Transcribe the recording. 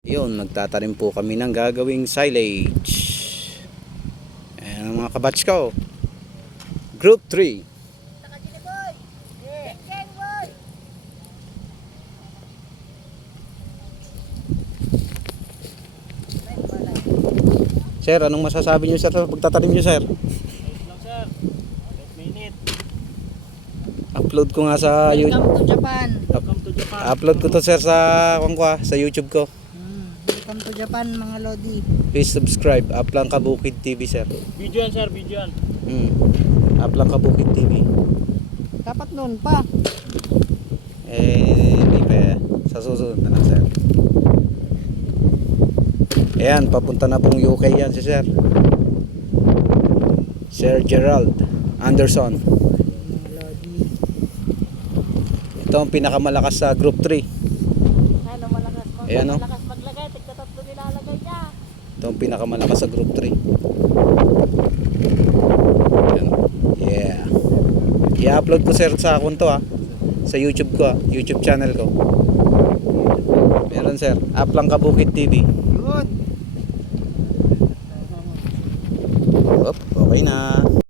Yun, nagtatanim po kami ng gagawing silage. Ayan ang mga kabatch ko. Group 3. Sir, anong masasabi niyo sir sa pagtatanim niyo sir? Upload ko nga sa YouTube. Welcome to Japan. Upload ko to sir sa sa YouTube ko. Welcome to Japan mga lodi. Please subscribe. Aplang Kabukid TV sir. Video yan sir, video yan. Aplang Kabukid TV. Dapat noon pa. Hindi pa. Sa susunod na lang sir. Ayan, papunta na pong UK yan si sir. Sir Gerald Anderson. Mga lodi. Ito ang pinakamalakas sa group 3. Ano malakas mo? Ayan, no? Malakas maglagay, tigtatatlo nilalagay niya. Ito ang pinakamalakas sa group 3. Ayan. Yeah. I-upload ko sir sa akong to sa YouTube ko YouTube channel ko. Meron sir, Aplang Kabukid TV. Yun. Okay na.